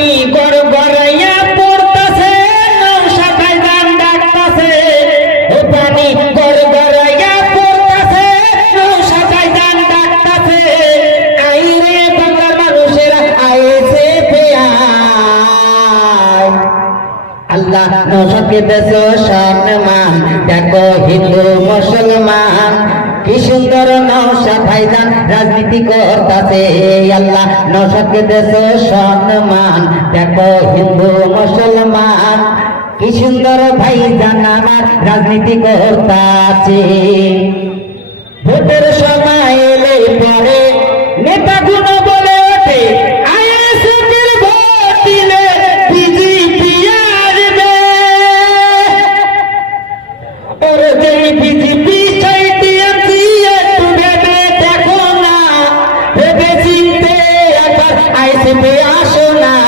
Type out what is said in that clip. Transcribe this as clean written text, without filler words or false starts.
পানি গড়গড়াইয়া পড়তাছে, নৌশাদ ভাইজান ডাকতাছে। ও পানি গড়গড়াইয়া পড়তাছে, নৌশাদ ভাইজান ডাকতাছে। আইরে বাংলার মানুষেরা আইছে পেয়ায়। আল্লাহ নৌশাদকে দেশো সম্মান, দেখো হিন্দু মুসলমান কি সুন্দর নৌশাদ ভাইজান রাজনীতি করতাছে। আল্লাহ নৌশাদকে দেশো সম্মান, দেখো হিন্দু মুসলমান কি সুন্দর ভাইজান আমার রাজনীতি করতাছে। ভোটের সময়